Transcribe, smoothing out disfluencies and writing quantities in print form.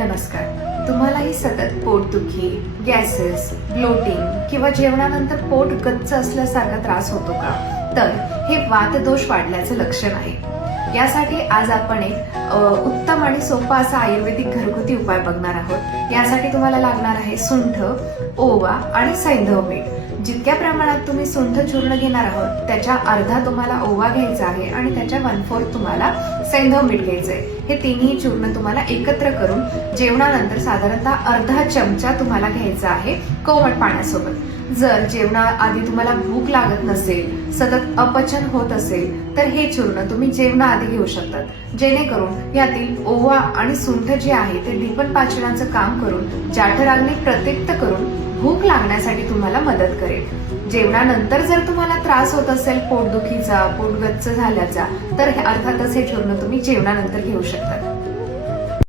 नमस्कार. तुम्हालाही सतत पोटदुखी, गॅसेस, ब्लोटिंग किंवा जेवणानंतर पोट गच्च असल्यासारखा त्रास होतो का? तर हे वातदोष वाढल्याचं लक्षण आहे. यासाठी आज आपण एक उत्तम आणि सोपा असा आयुर्वेदिक घरगुती उपाय बघणार आहोत. यासाठी तुम्हाला लागणार आहे सुंठ, ओवा आणि सैंधव मीठ. जितक्या प्रमाणात तुम्ही सुंठ चूर्ण घेणार आहोत त्याच्या अर्धा तुम्हाला ओवा घ्यायचा आहे आणि त्याच्या 1/4 तुम्हाला सैंधव मीठ घ्यायचंय. हे तिन्ही चूर्ण तुम्हाला एकत्र करून जेवणानंतर साधारणतः अर्धा चमचा तुम्हाला घ्यायचा आहे कोमट पाण्यासोबत. जर जेवणाआधी तुम्हाला भूक लागत नसेल, सतत अपचन होत असेल तर हे चूर्ण तुम्ही जेवणाआधी घेऊ शकतात, जेणेकरून यातील ओवा आणि सुंठ जे आहे ते दीपन पाचनाचं काम करून जाठराग्नी प्रत्यक्त करून भूक लागण्यासाठी तुम्हाला मदत करेल. जेवणानंतर जर तुम्हाला त्रास होत असेल पोटदुखीचा, पोट गच्च झाल्याचा, तर अर्थातच हे चूर्ण तुम्ही जेवणानंतर घेऊ शकता.